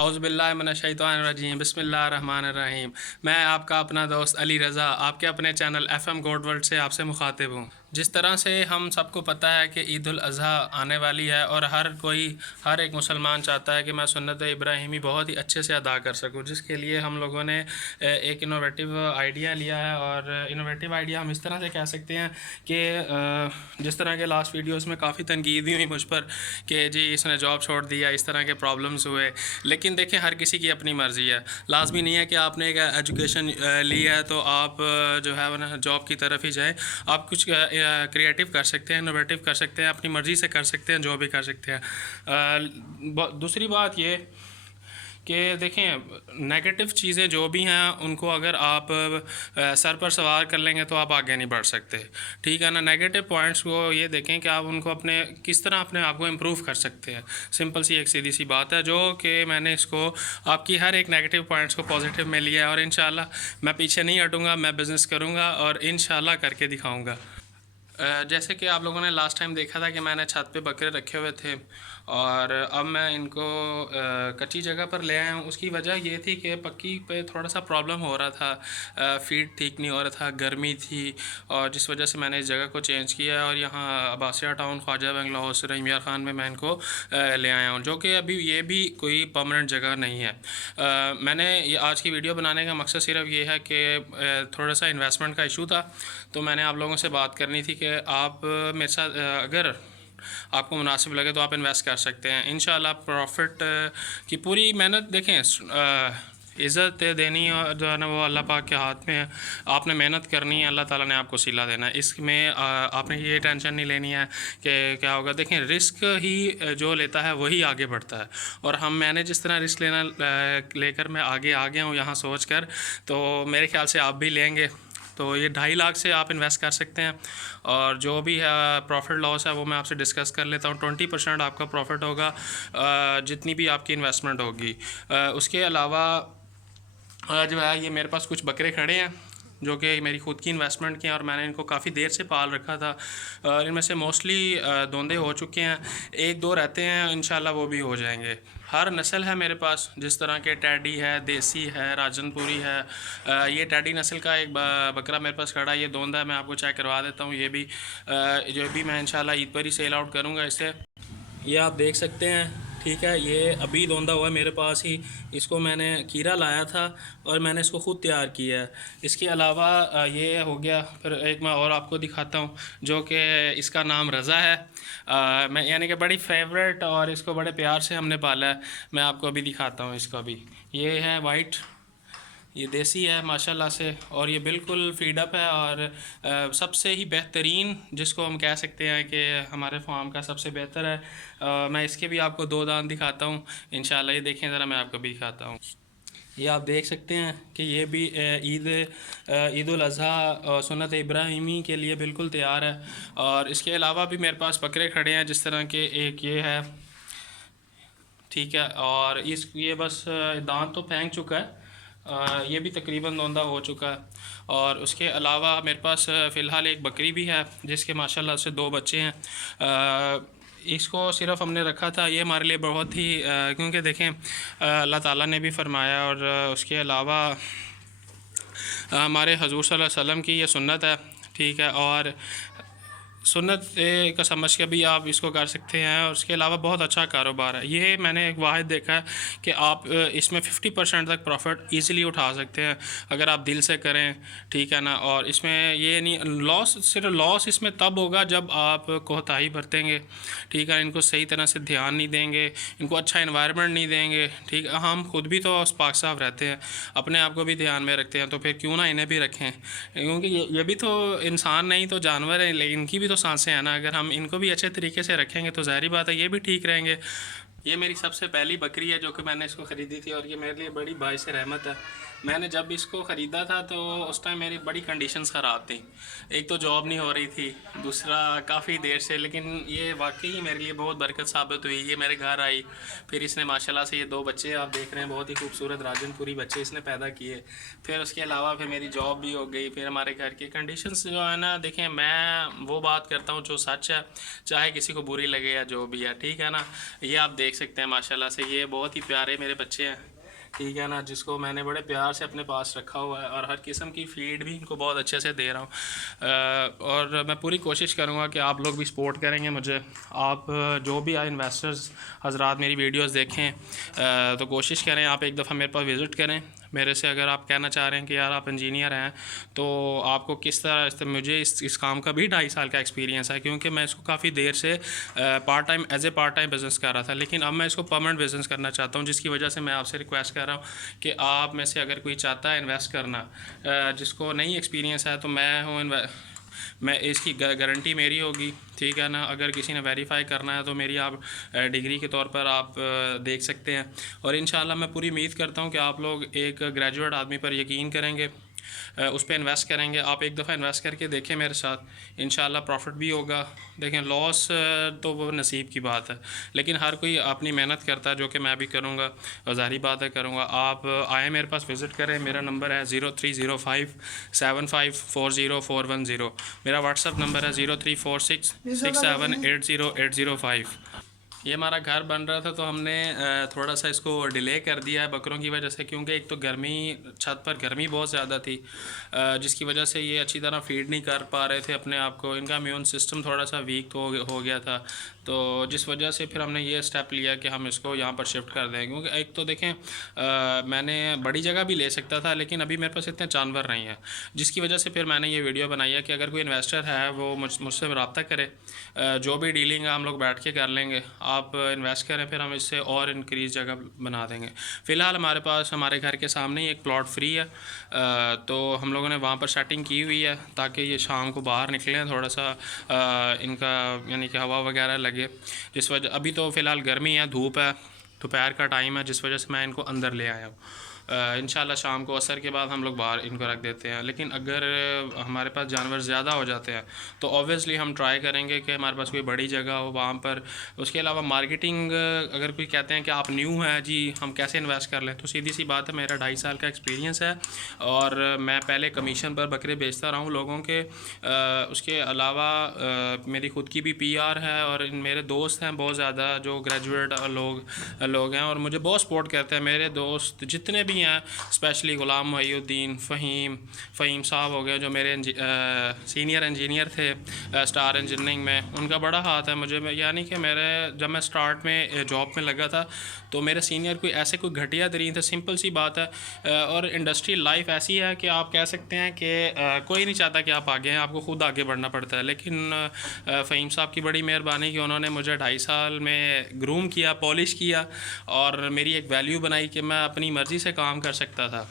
औज़ुबिल्लाहि मिनश्शैतानिर्रजीम बिस्मिल्लाहिर्रहमानिर्रहीम। मैं आपका अपना दोस्त अली रज़ा आपके अपने चैनल FM गोड वर्ल्ड से आपसे मुखातिब हूँ। जिस तरह से हम सबको पता है कि ईद उल अज़हा आने वाली है और हर एक मुसलमान चाहता है कि मैं सुन्नत इब्राहिमी बहुत ही अच्छे से अदा कर सकूँ, जिसके लिए हम लोगों ने एक इनोवेटिव आइडिया लिया है। और इनोवेटिव आइडिया हम इस तरह से कह सकते हैं कि जिस तरह के लास्ट वीडियोस में काफ़ी तनकीद हुई मुझ पर कि जी इसने जॉब छोड़ दिया, इस तरह के प्रॉब्लम्स हुए। लेकिन देखें, हर किसी की अपनी मर्ज़ी है। लाजमी नहीं है कि आपने एक एजुकेशन ली है तो आप जो है ना जॉब की तरफ ही जाएं। आप कुछ क्रिएटिव कर सकते हैं, इनोवेटिव कर सकते हैं, अपनी मर्ज़ी से कर सकते हैं, जो भी कर सकते हैं। दूसरी बात ये कि देखें, नेगेटिव चीज़ें जो भी हैं उनको अगर आप सर पर सवार कर लेंगे तो आप आगे नहीं बढ़ सकते, ठीक है ना। नेगेटिव पॉइंट्स को ये देखें कि आप उनको किस तरह अपने आप को इम्प्रूव कर सकते हैं। सिंपल सी एक सीधी सी बात है, जो कि मैंने इसको आपकी हर एक नेगेटिव पॉइंट्स को पॉजिटिव में लिया है और इंशाल्लाह मैं पीछे नहीं हटूँगा, मैं बिज़नेस करूँगा और इंशाल्लाह करके दिखाऊँगा। जैसे कि आप लोगों ने लास्ट टाइम देखा था कि मैंने छत पे बकरे रखे हुए थे और अब मैं इनको कच्ची जगह पर ले आया हूँ। उसकी वजह ये थी कि पक्की पे थोड़ा सा प्रॉब्लम हो रहा था, फीड ठीक नहीं हो रहा था, गर्मी थी, और जिस वजह से मैंने इस जगह को चेंज किया है और यहाँ अब्बासिया टाउन ख्वाजा बंगला हाउस रहीम यार ख़ान में मैं इनको ले आया हूँ, जो कि अभी ये भी कोई परमानेंट जगह नहीं है। मैंने ये आज की वीडियो बनाने का मकसद सिर्फ ये है कि थोड़ा सा इन्वेस्टमेंट का इशू था, तो मैंने आप लोगों से बात करनी थी कि आप मेरे साथ अगर आपको मुनासिब लगे तो आप इन्वेस्ट कर सकते हैं। इंशाल्लाह प्रॉफिट की पूरी मेहनत देखें, इज़्ज़त देनी और जो है ना वो अल्लाह पाक के हाथ में है। आपने मेहनत करनी है, अल्लाह ताला ने आपको सिला देना है। इसमें आपने ये टेंशन नहीं लेनी है कि क्या होगा। देखें, रिस्क ही जो लेता है वही आगे बढ़ता है, और मैंने जिस तरह रिस्क लेकर मैं आगे आ गया हूँ यहाँ सोच कर, तो मेरे ख्याल से आप भी लेंगे। तो ये 2.5 लाख से आप इन्वेस्ट कर सकते हैं, और जो भी है प्रॉफिट लॉस है वो मैं आपसे डिस्कस कर लेता हूँ। 20% आपका प्रॉफिट होगा जितनी भी आपकी इन्वेस्टमेंट होगी। उसके अलावा जो है ये मेरे पास कुछ बकरे खड़े हैं जो कि मेरी ख़ुद की इन्वेस्टमेंट की हैं और मैंने इनको काफ़ी देर से पाल रखा था, और इनमें से मोस्टली दोंदे हो चुके हैं, एक दो रहते हैं, इंशाल्लाह वो भी हो जाएंगे। हर नस्ल है मेरे पास, जिस तरह के टैडी है, देसी है, राजनपुरी है। ये टैडी नस्ल का एक बकरा मेरे पास खड़ा है, ये दोंदा है, मैं आपको चेक करवा देता हूँ। ये भी जो भी मैं इंशाल्लाह ईद पर ही सेल आउट करूँगा इसे। ये आप देख सकते हैं, ठीक है, ये अभी दोंदा हुआ है मेरे पास ही। इसको मैंने कीरा लाया था और मैंने इसको ख़ुद तैयार किया है। इसके अलावा ये हो गया, फिर एक मैं और आपको दिखाता हूँ जो कि इसका नाम रज़ा है। मैं यानी कि बड़ी फेवरेट, और इसको बड़े प्यार से हमने पाला है। मैं आपको अभी दिखाता हूँ इसको भी। ये है वाइट, ये देसी है माशाल्लाह से, और ये बिल्कुल फीडअप है, और सबसे ही बेहतरीन जिसको हम कह सकते हैं कि हमारे फार्म का सबसे बेहतर है। मैं इसके भी आपको 2 दांत दिखाता हूँ इंशाल्लाह। ये देखें ज़रा, मैं आपको भी दिखाता हूँ। ये आप देख सकते हैं कि ये भी ईद उल अज़हा सुन्नत इब्राहिमी के लिए बिल्कुल तैयार है। और इसके अलावा भी मेरे पास बकरे खड़े हैं, जिस तरह के एक ये है, ठीक है, और ये बस दांत तो फेंक चुका है, ये भी तकरीबन दोंदा हो चुका है। और उसके अलावा मेरे पास फ़िलहाल एक बकरी भी है जिसके माशाल्लाह से 2 बच्चे हैं। इसको सिर्फ हमने रखा था, ये हमारे लिए बहुत ही क्योंकि देखें अल्लाह ताला ने भी फरमाया, और उसके अलावा हमारे हजूर सल्लल्लाहु अलैहि वसल्लम की ये सुन्नत है, ठीक है, और सुन्नत का समझ के भी आप इसको कर सकते हैं। और उसके अलावा बहुत अच्छा कारोबार है ये। मैंने एक वाहिद देखा है कि आप इसमें 50% तक प्रॉफिट ईज़िली उठा सकते हैं अगर आप दिल से करें, ठीक है ना। और इसमें ये नहीं सिर्फ लॉस इसमें तब होगा जब आप कोताही बरतेंगे, ठीक है, इनको सही तरह से ध्यान नहीं देंगे, इनको अच्छा इन्वायरमेंट नहीं देंगे, ठीक है। हम खुद भी तो पाक साफ रहते हैं, अपने आप को भी ध्यान में रखते हैं, तो फिर क्यों ना इन्हें भी रखें, क्योंकि ये भी तो इंसान नहीं तो जानवर है, लेकिन इनकी भी तो सांसें हैं ना। अगर हम इनको भी अच्छे तरीके से रखेंगे तो ज़ाहिर बात है ये भी ठीक रहेंगे। ये मेरी सबसे पहली बकरी है जो कि मैंने इसको ख़रीदी थी, और ये मेरे लिए बड़ी बाइस रहमत है। मैंने जब इसको ख़रीदा था तो उस टाइम मेरी बड़ी कंडीशंस ख़राब थी। एक तो जॉब नहीं हो रही थी, दूसरा काफ़ी देर से, लेकिन ये वाकई मेरे लिए बहुत बरकत साबित हुई। ये मेरे घर आई, फिर इसने माशाल्लाह से ये 2 बच्चे आप देख रहे हैं, बहुत ही खूबसूरत राजनपुरी बच्चे इसने पैदा किए। फिर उसके अलावा फिर मेरी जॉब भी हो गई, फिर हमारे घर की कंडीशंस जो है ना, देखें मैं वो बात करता हूँ जो सच है, चाहे किसी को बुरी लगे या जो भी है, ठीक है ना। ये आप देख सकते हैं माशाल्लाह से ये बहुत ही प्यारे मेरे बच्चे हैं, ठीक है ना, जिसको मैंने बड़े प्यार से अपने पास रखा हुआ है और हर किस्म की फ़ीड भी इनको बहुत अच्छे से दे रहा हूँ। और मैं पूरी कोशिश करूँगा कि आप लोग भी सपोर्ट करेंगे मुझे। आप जो भी इन्वेस्टर्स हजरात मेरी वीडियोस देखें तो कोशिश करें आप एक दफ़ा मेरे पास विज़िट करें मेरे से। अगर आप कहना चाह रहे हैं कि यार आप इंजीनियर हैं तो आपको किस तरह, मुझे इस काम का भी 2.5 साल का एक्सपीरियंस है, क्योंकि मैं इसको काफ़ी देर से part time part time business कर रहा था, लेकिन अब मैं इसको परमानेंट बिज़नेस करना चाहता हूँ, जिसकी वजह से मैं आपसे रिक्वेस्ट कर रहा हूँ कि आप में से अगर कोई चाहता है इन्वेस्ट करना, जिसको नहीं एक्सपीरियंस है, तो मैं इसकी गारंटी मेरी होगी, ठीक है ना। अगर किसी ने वेरीफाई करना है तो मेरी आप डिग्री के तौर पर आप देख सकते हैं। और इंशाल्लाह मैं पूरी उम्मीद करता हूँ कि आप लोग एक ग्रेजुएट आदमी पर यकीन करेंगे, उस पर इन्वेस्ट करेंगे। आप एक दफ़ा इन्वेस्ट करके देखें मेरे साथ, इंशाल्लाह प्रॉफिट भी होगा। देखें लॉस तो वो नसीब की बात है, लेकिन हर कोई अपनी मेहनत करता है, जो कि मैं भी करूँगा, ज़ाहिर बात है करूँगा। आप आए मेरे पास विज़िट करें। मेरा नंबर है 030575404110। मेरा व्हाट्सअप नंबर है 034667808005। ये हमारा घर बन रहा था तो हमने थोड़ा सा इसको डिले कर दिया है बकरों की वजह से, क्योंकि एक तो गर्मी, छत पर गर्मी बहुत ज़्यादा थी, जिसकी वजह से ये अच्छी तरह फीड नहीं कर पा रहे थे अपने आप को। इनका इम्यून सिस्टम थोड़ा सा वीक हो गया था, तो जिस वजह से फिर हमने ये स्टेप लिया कि हम इसको यहाँ पर शिफ्ट कर दें। क्योंकि एक तो देखें मैंने बड़ी जगह भी ले सकता था, लेकिन अभी मेरे पास इतने जानवर नहीं हैं, जिसकी वजह से फिर मैंने ये वीडियो बनाई है कि अगर कोई इन्वेस्टर है वो मुझसे रब्ता करे, जो भी डीलिंग है हम लोग बैठ के कर लेंगे। आप इन्वेस्ट करें, फिर हम इससे और इंक्रीज़ जगह बना देंगे। फ़िलहाल हमारे पास हमारे घर के सामने ही एक प्लॉट फ्री है, तो हम लोगों ने वहाँ पर सेटिंग की हुई है ताकि ये शाम को बाहर निकलें, थोड़ा सा इनका यानी कि हवा वगैरह लगे। जिस वजह अभी तो फ़िलहाल गर्मी है, धूप है, दोपहर का टाइम है, जिस वजह से मैं इनको अंदर ले आया हूँ। इंशाल्लाह शाम को असर के बाद हम लोग बाहर इनको रख देते हैं। लेकिन अगर हमारे पास जानवर ज़्यादा हो जाते हैं तो ऑब्वियसली हम ट्राई करेंगे कि हमारे पास कोई बड़ी जगह हो वहाँ पर। उसके अलावा मार्केटिंग, अगर कोई कहते हैं कि आप न्यू हैं जी हम कैसे इन्वेस्ट कर लें, तो सीधी सी बात है, मेरा 2.5 साल का एक्सपीरियंस है और मैं पहले कमीशन पर बकरे बेचता रहा हूँ लोगों के। उसके अलावा मेरी ख़ुद की भी PR है और मेरे दोस्त हैं बहुत ज़्यादा जो ग्रेजुएट लोग हैं और मुझे बहुत सपोर्ट करते हैं। मेरे दोस्त जितने भी हैं, स्पेशली ग़ुलाम मुहिउद्दीन, फ़हीम साहब हो गए जो मेरे सीनियर इंजीनियर थे स्टार इंजीनियरिंग में, उनका बड़ा हाथ है मुझे। यानी कि जब मैं स्टार्ट में जॉब में लगा था तो मेरे सीनियर कोई घटिया तरीन थे, सिंपल सी बात है। और इंडस्ट्री लाइफ ऐसी है कि आप कह सकते हैं कि कोई नहीं चाहता कि आप आगे हैं, आपको ख़ुद आगे बढ़ना पड़ता है। लेकिन फ़हीम साहब की बड़ी मेहरबानी कि उन्होंने मुझे 2.5 साल में ग्रूम किया, पॉलिश किया और मेरी एक वैल्यू बनाई कि मैं अपनी मर्ज़ी से काम कर सकता था।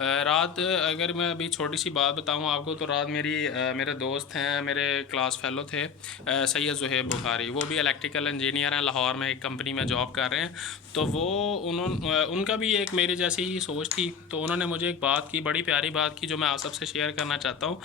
रात, अगर मैं अभी छोटी सी बात बताऊं आपको, तो रात मेरे दोस्त हैं, मेरे क्लास फेलो थे सैयद ज़ुहैब बुखारी, वो भी इलेक्ट्रिकल इंजीनियर हैं, लाहौर में एक कंपनी में जॉब कर रहे हैं। तो उनका भी एक मेरे जैसी ही सोच थी, तो उन्होंने मुझे एक बात की, बड़ी प्यारी बात की, जो मैं आप सबसे शेयर करना चाहता हूँ।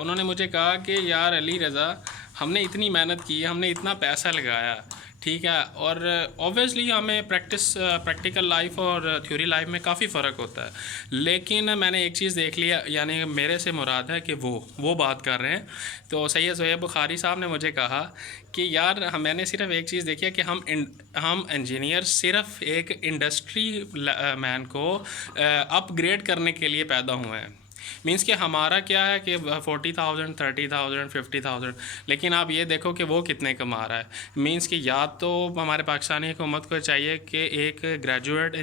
उन्होंने मुझे कहा कि यार अली रज़ा, हमने इतनी मेहनत की, हमने इतना पैसा लगाया, ठीक है, और ऑब्वियसली हमें प्रैक्टिकल लाइफ और थ्योरी लाइफ में काफ़ी फ़र्क होता है। लेकिन मैंने एक चीज़ देख लिया, यानी मेरे से मुराद है कि वो बात कर रहे हैं। तो सैयद ज़ुहैब बुखारी साहब ने मुझे कहा कि यार मैंने सिर्फ एक चीज़ देखी है कि हम इंजीनियर सिर्फ एक इंडस्ट्री मैन को अपग्रेड करने के लिए पैदा हुए हैं। मीन्स कि हमारा क्या है कि 40,000, 30,000, 50,000, लेकिन आप ये देखो कि वो कितने कमा रहा है। मीन्स कि या तो हमारे पाकिस्तानी हुकूमत को चाहिए कि एक ग्रेजुएट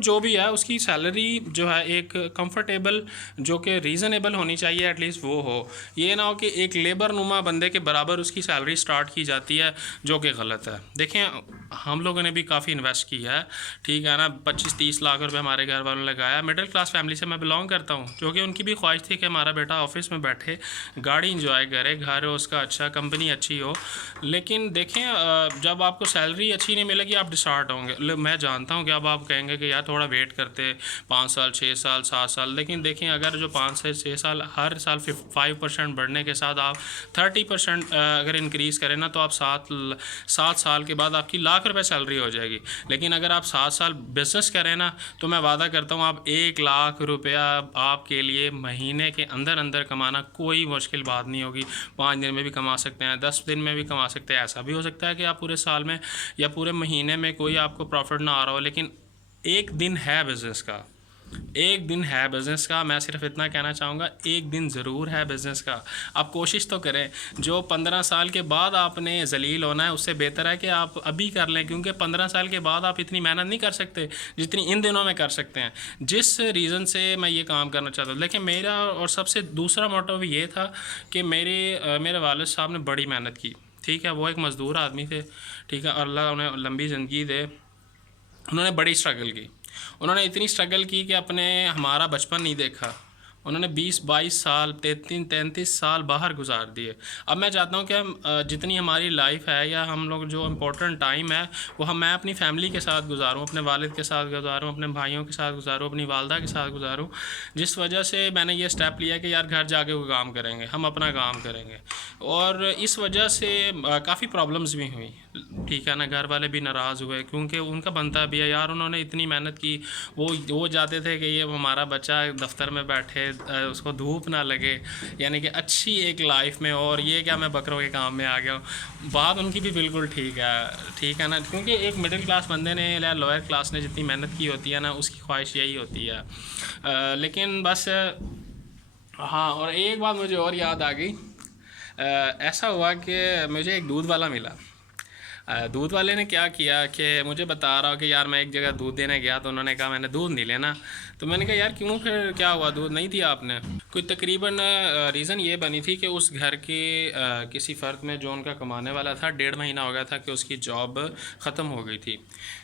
जो भी है उसकी सैलरी जो है एक कंफर्टेबल, जो कि रीज़नेबल होनी चाहिए, एटलीस्ट वो हो। ये ना हो कि एक लेबर नुमा बंदे के बराबर उसकी सैलरी स्टार्ट की जाती है, जो कि गलत है। देखें हम लोगों ने भी काफ़ी इन्वेस्ट किया है, ठीक है ना, 25-30 लाख रुपए हमारे घर वालों ने लगाया। मिडिल क्लास फैमिली से मैं बिलोंग करता हूँ, जो कि उनकी भी ख्वाहिश थी कि हमारा बेटा ऑफिस में बैठे, गाड़ी इंजॉय करे, घर हो उसका अच्छा, कंपनी अच्छी हो। लेकिन देखें जब आपको सैलरी अच्छी नहीं मिलेगी आप डिसहार्ट होंगे। मैं जानता हूँ कि अब आप कहेंगे कि यार थोड़ा वेट करते 5 साल, 6 साल, 7 साल, लेकिन देखें अगर जो 5 से 6 साल हर साल 5% बढ़ने के साथ आप 30% अगर इंक्रीज़ करें ना, तो आप 7 साल के बाद आपकी लाख रुपए सैलरी हो जाएगी। लेकिन अगर आप 7 साल बिजनेस करें ना, तो मैं वादा करता हूँ आप 1 लाख रुपया आपके लिए महीने के अंदर अंदर कमाना कोई मुश्किल बात नहीं होगी। 5 दिन में भी कमा सकते हैं, 10 दिन में भी कमा सकते हैं। ऐसा भी हो सकता है कि आप पूरे साल में या पूरे महीने में कोई आपको प्रॉफिट ना आ रहा हो, लेकिन एक दिन है बिज़नेस का, एक दिन है बिज़नेस का। मैं सिर्फ इतना कहना चाहूँगा, एक दिन ज़रूर है बिज़नेस का। आप कोशिश तो करें। जो 15 साल के बाद आपने जलील होना है, उससे बेहतर है कि आप अभी कर लें, क्योंकि 15 साल के बाद आप इतनी मेहनत नहीं कर सकते जितनी इन दिनों में कर सकते हैं। जिस रीज़न से मैं ये काम करना चाहता हूँ, लेकिन मेरा और सबसे दूसरा मोटिव ये था कि मेरे वालिद साहब ने बड़ी मेहनत की। ठीक है, वो एक मज़दूर आदमी थे। ठीक है, अल्लाह उन्हें लंबी ज़िंदगी दे। उन्होंने बड़ी स्ट्रगल की। उन्होंने इतनी स्ट्रगल की कि अपने हमारा बचपन नहीं देखा। उन्होंने 20-22 साल, 33-33 साल बाहर गुजार दिए। अब मैं चाहता हूँ कि हम जितनी हमारी लाइफ है या हम लोग जो इम्पोर्टेंट टाइम है वो मैं अपनी फैमिली के साथ गुजारूँ, अपने वालिद के साथ गुजारूँ, अपने भाइयों के साथ गुजारूँ, अपनी वालदा के साथ गुजारूँ। जिस वजह से मैंने ये स्टेप लिया कि यार घर जाके कोई काम करेंगे, हम अपना काम करेंगे। और इस वजह से काफ़ी प्रॉब्लम्स भी हुई। ठीक है ना, घर वाले भी नाराज़ हुए, क्योंकि उनका बनता भी है यार, उन्होंने इतनी मेहनत की। वो चाहते थे कि ये हमारा बच्चा दफ्तर में बैठे, उसको धूप ना लगे, यानी कि अच्छी एक लाइफ में। और ये क्या मैं बकरों के काम में आ गया हूँ। बात उनकी भी बिल्कुल ठीक है ना, क्योंकि एक मिडिल क्लास बंदे ने या लोअर क्लास ने जितनी मेहनत की होती है ना, उसकी ख्वाहिश यही होती है। लेकिन बस हाँ, और एक बात मुझे और याद आ गई। ऐसा हुआ कि मुझे एक दूध वाला मिला। दूध वाले ने क्या किया कि मुझे बता रहा हो कि यार मैं एक जगह दूध देने गया, तो उन्होंने कहा मैंने दूध नहीं लेना। तो मैंने कहा यार क्यों, फिर क्या हुआ, दूध नहीं दिया आपने? कोई तकरीबन रीज़न ये बनी थी कि उस घर के किसी फ़र्द में जो उनका कमाने वाला था, 1.5 महीना हो गया था कि उसकी जॉब ख़त्म हो गई थी।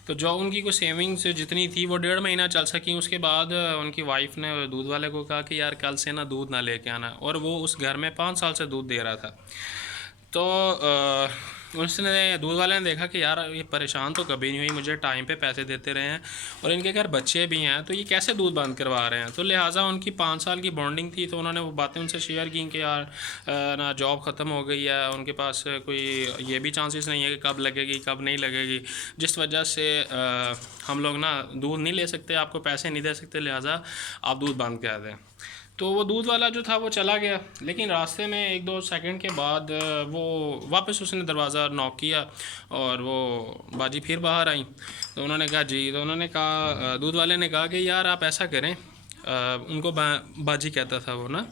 तो जो उनकी कोई सेविंग्स जितनी थी वो 1.5 महीना चल सकी। उसके बाद उनकी वाइफ ने दूध वाले को कहा कि यार कल से ना दूध ना लेके आना। और वो उस घर में 5 साल से दूध दे रहा था। तो उसने दूध वाले ने देखा कि यार ये परेशान तो कभी नहीं हुई, मुझे टाइम पे पैसे देते रहे हैं और इनके घर बच्चे भी हैं, तो ये कैसे दूध बंद करवा रहे हैं। तो लिहाजा उनकी 5 साल की बॉन्डिंग थी, तो उन्होंने वो बातें उनसे शेयर की कि यार ना जॉब ख़त्म हो गई है, उनके पास कोई ये भी चांसेस नहीं है कि कब लगेगी कब नहीं लगेगी, जिस वजह से हम लोग ना दूध नहीं ले सकते, आपको पैसे नहीं दे सकते, लिहाजा आप दूध बंद कर दें। तो वो दूध वाला जो था वो चला गया, लेकिन रास्ते में 1-2 सेकंड के बाद वो वापस उसने दरवाज़ा नॉक किया और वो बाजी फिर बाहर आई। तो उन्होंने कहा जी, तो उन्होंने कहा, दूध वाले ने कहा कि यार आप ऐसा करें, उनको बाजी कहता था वो ना।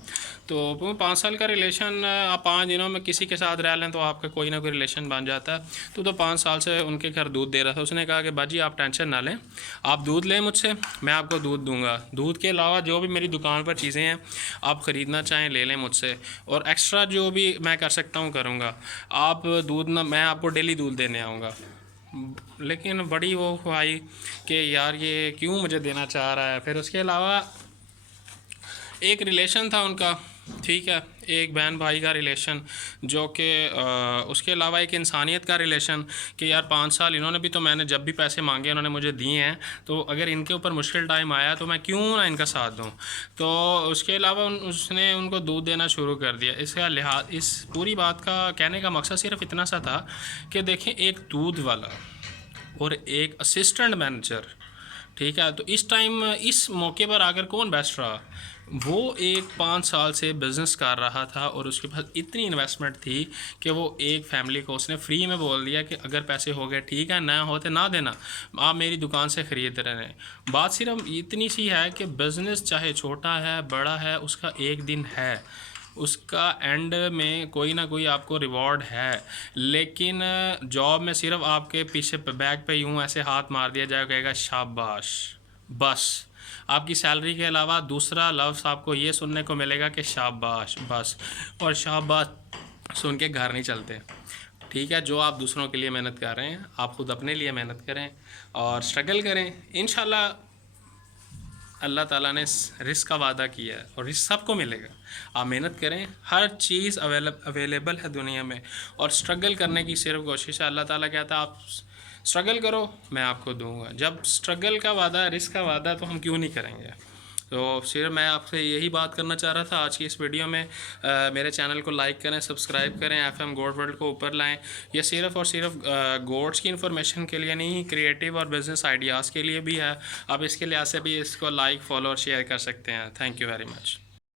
तो 5 साल का रिलेशन, आप 5 दिनों में किसी के साथ रह लें तो आपका कोई ना कोई रिलेशन बन जाता है। तो 5 साल से उनके घर दूध दे रहा था। उसने कहा कि बाजी आप टेंशन ना लें, आप दूध लें मुझसे, मैं आपको दूध दूंगा। दूध के अलावा जो भी मेरी दुकान पर चीज़ें हैं आप ख़रीदना चाहें ले लें मुझसे, और एक्स्ट्रा जो भी मैं कर सकता हूँ करूँगा। आप दूध ना, मैं आपको डेली दूध देने आऊँगा। लेकिन बड़ी वो आई कि यार ये क्यों मुझे देना चाह रहा है। फिर उसके अलावा एक रिलेशन था उनका, ठीक है, एक बहन भाई का रिलेशन, जो कि उसके अलावा एक इंसानियत का रिलेशन कि यार 5 साल इन्होंने भी, तो मैंने जब भी पैसे मांगे उन्होंने मुझे दिए हैं, तो अगर इनके ऊपर मुश्किल टाइम आया तो मैं क्यों ना इनका साथ दूं। तो उसके अलावा उसने उनको दूध देना शुरू कर दिया। इसका लिहाज, इस पूरी बात का कहने का मकसद सिर्फ इतना सा था कि देखें, एक दूध वाला और एक असिस्टेंट मैनेजर, ठीक है, तो इस टाइम इस मौके पर आकर कौन बेस्ट रहा? वो एक 5 साल से बिज़नेस कर रहा था और उसके पास इतनी इन्वेस्टमेंट थी कि वो एक फैमिली को उसने फ्री में बोल दिया कि अगर पैसे हो गए ठीक है, ना होते ना देना, आप मेरी दुकान से ख़रीद रहे हैं। बात सिर्फ इतनी सी है कि बिज़नेस चाहे छोटा है बड़ा है, उसका एक दिन है, उसका एंड में कोई ना कोई आपको रिवॉर्ड है। लेकिन जॉब में सिर्फ आपके पीछे बैक पे यूँ ऐसे हाथ मार दिया जाए, कहेगा शाबाश, बस आपकी सैलरी के अलावा दूसरा लफ्ज़ आपको ये सुनने को मिलेगा कि शाबाश, बस। और शाबाश सुन के घर नहीं चलते। ठीक है, जो आप दूसरों के लिए मेहनत कर रहे हैं, आप खुद अपने लिए मेहनत करें और स्ट्रगल करें। इंशाल्लाह अल्लाह ताला ने रिस्क का वादा किया है और रिस्क सबको मिलेगा। आप मेहनत करें, हर चीज़ अवेलेबल है दुनिया में, और स्ट्रगल करने की सिर्फ कोशिश है। अल्लाह ताला कहता है आप स्ट्रगल करो, मैं आपको दूंगा। जब स्ट्रगल का वादा, रिस्क का वादा, तो हम क्यों नहीं करेंगे। तो सिर्फ मैं आपसे यही बात करना चाह रहा था आज की इस वीडियो में। मेरे चैनल को लाइक करें, सब्सक्राइब करें, FM गोट वर्ल्ड को ऊपर लाएं। ये सिर्फ और सिर्फ गोट्स की इन्फॉर्मेशन के लिए नहीं, क्रिएटिव और बिजनेस आइडियाज़ के लिए भी है। आप इसके लिहाज से भी इसको लाइक, फॉलो और शेयर कर सकते हैं। Thank you very much.